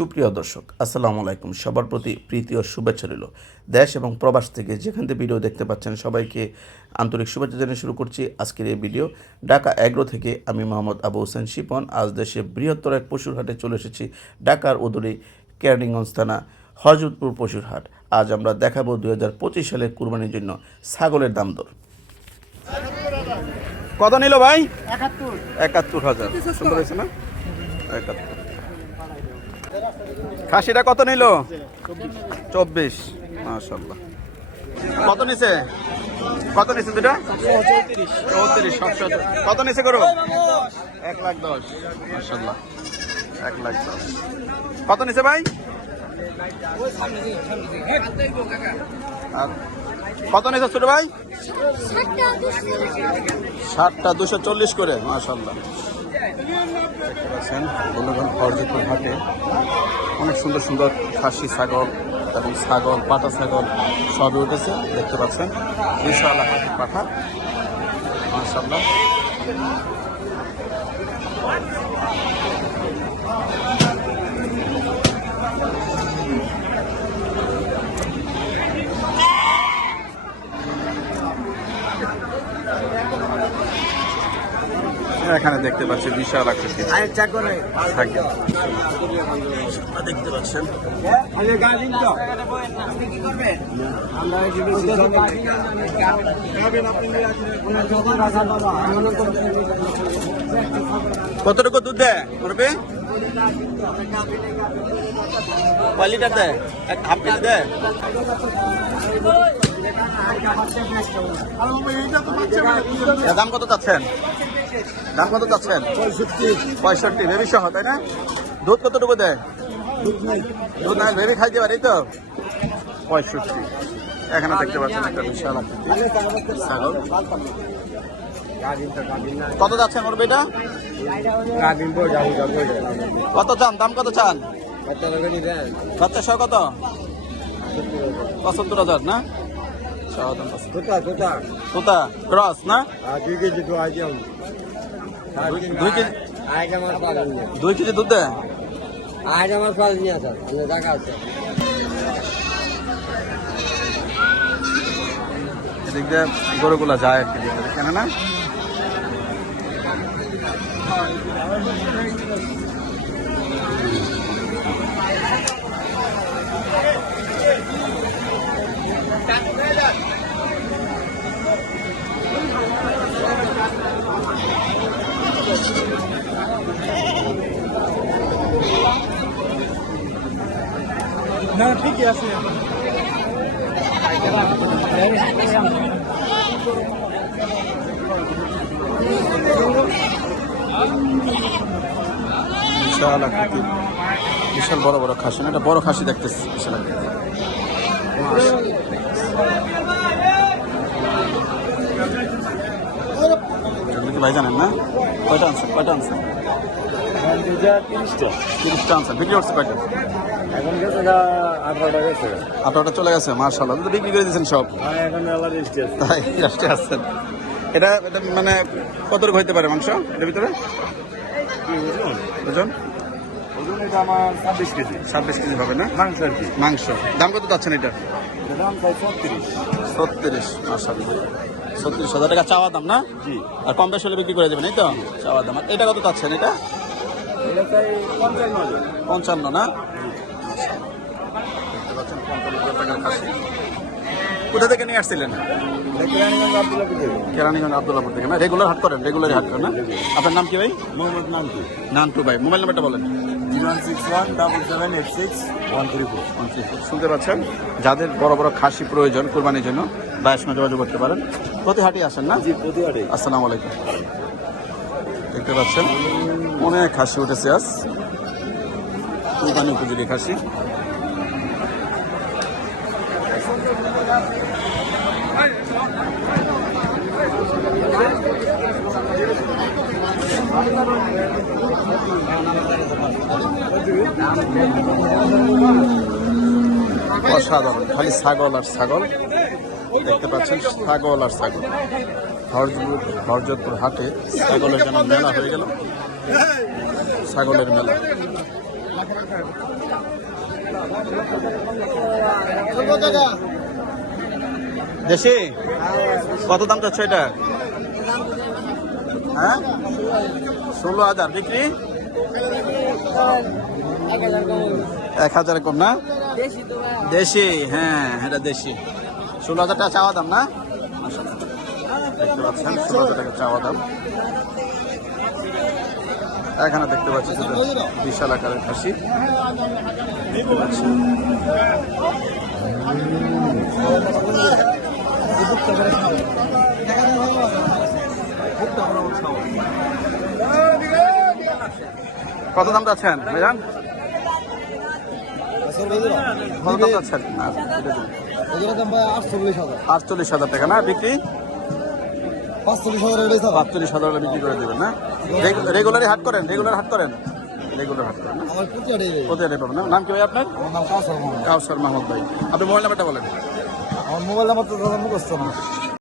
সুপ্রিয় দর্শক আসসালামু আলাইকুম, সবার প্রতি প্রীতি ও শুভেচ্ছা রইল। দেশ এবং প্রবাস থেকে যেখান থেকে ভিডিও দেখতে পাচ্ছেন সবাইকে আন্তরিক শুভেচ্ছা জানিয়ে শুরু করছি আজকের এই ভিডিও। ঢাকা এগ্রো থেকে আমি মোহাম্মদ আবু হোসেন শিপন। আজ দেশে বৃহত্তর এক পশুর হাটে চলে এসেছি, ঢাকার উদরে কেরানীগঞ্জ থানা হযরতপুর পশুর হাট। আজ আমরা দেখাবো 2025 সালের কুরবানির জন্য ছাগলের দাম দর। কত নিল ভাই? 71,000। সুন্দর হয়েছে না? 71। খাসিটা কত নিল? 24। মাশাআল্লাহ। কত নিছে? কত নিছে দুটা? 34। কত নিছে করো? 1,10,000। মাশাআল্লাহ, 1,10,000। কত নিছে ভাই? আর কত নিছে ছোট ভাই? 60টা 240 করে। মাশাআল্লাহ, দেখতে পাচ্ছেন হযরতপুর হাটে অনেক সুন্দর সুন্দর খাসি ছাগল এবং ছাগল, পাটা ছাগল সবই উঠেছে। দেখতে পাচ্ছেন বিশাল আকারের পাঠা। মাশাআল্লাহ, এখানে দেখতে পাচ্ছি বিশাল আকৃতির দেখতে পাচ্ছেন। কতটুকু দুধ দেয় করবে? কয় লিটার দেয়? হাফ কেজি দেয়? দাম কত চাচ্ছেন? দাম কত চাচ্ছেন? 65। বেবি সহ, তাই না? দুধ কতটুকু দেয়? দুধ না বেবি খাইতে পারি তো? 65। এখানে দেখতে পাচ্ছেন একটা বিশাল ছাগল। কত যাচ্ছেন ওর বেটা? কত চান? দাম কত চান? বাচ্চা সহ কত? 75,000 না? তোতা ক্রস না? 2 কেজি 2 কেজি দুধ দেয়? এদিক দিয়ে গরুগুলা যায় আর কি, কেন না? না ঠিকই আছে। বিশাল আকৃতির বিশাল বড় বড় খাসি না? এটা বড় খাসি দেখতেছি বিশাল আকৃতির। ভাই জানেন না কয়টা আনছেন? 30টা আনছেন। বিক্রি করছে কয়টা? 18টা চলে গেছে। মাশাআল্লাহ, তো বিক্রি করে দিয়েছেন সব? তাই রেস্টে আছেন। এটা মানে কতটুকু হইতে পারে মাংস এটার ভিতরে? ওজন? আমার 26 কেজি হবে না মাংস আর কি। মাংস দাম কত চাচ্ছেন এটা? দাম 36। মাশাআল্লাহ, 36,000 টাকা চাওয়া দাম না? জি। আর কম বেশি হলে বিক্রি করে দেবেন, এই তো চাওয়া দাম। এটা কত চাচ্ছেন? এটা 55 না? কোথা থেকে নিয়ে আসছিলেন? কেরানীগঞ্জ আব্দুল্লাহপুর থেকে না? রেগুলার হাট করেন? রেগুলারই হাট করেন না? আপনার নাম কি ভাই? মোহাম্মদ নান্টু ভাই। মোবাইল নাম্বারটা বলেন। 0161777134। শুনতে পাচ্ছেন, যাদের বড় বড় খাসি প্রয়োজন কোরবানির জন্য ভাইয়ের সঙ্গে যোগাযোগ করতে পারেন। প্রতি হাটে আসেন না? জি, প্রতি হাটে। আসসালামু আলাইকুম। দেখতে পাচ্ছেন অনেক খাসি উঠেছে আজ, কোরবানি উপযোগী খাসি। অসাধারণ, খালি ছাগল আর ছাগল দেখতে পাচ্ছেন, ছাগল আর ছাগল। হযরতপুর হাটে ছাগলের যেন মেলা হয়ে গেল, ছাগলের মেলা। দেশি কত দাম চাচ্ছ এটা? হ্যাঁ 16,000 বিক্রি 1,000 কম না? দেশি, হ্যাঁ এটা দেশি। 16,000 টাকা চাওয়া দাম না? দেখতে পাচ্ছেন 16,000 টাকা চাওয়া দাম। এখানে দেখতে পাচ্ছি বিশাল আকারের খাসি দেখতে পাচ্ছি। কত দাম চাচ্ছেন ভাইজান? কত দাম চাচ্ছেন? 48,000 টাকা না? বিক্রি 45,000 বিক্রি করে দেবেন না? রেগুলারই হাট করেন? রেগুলার হাট করেন না? কোথায় পাবেন না? নাম কি ভাই আপনার? আমার নাম কাউসার মোহাম্মদ। কাউসার মাহমুদ ভাই। আপনি মোবাইল নাম্বারটা বলেন। আমার মোবাইল নাম্বার তো মুখস্থ না।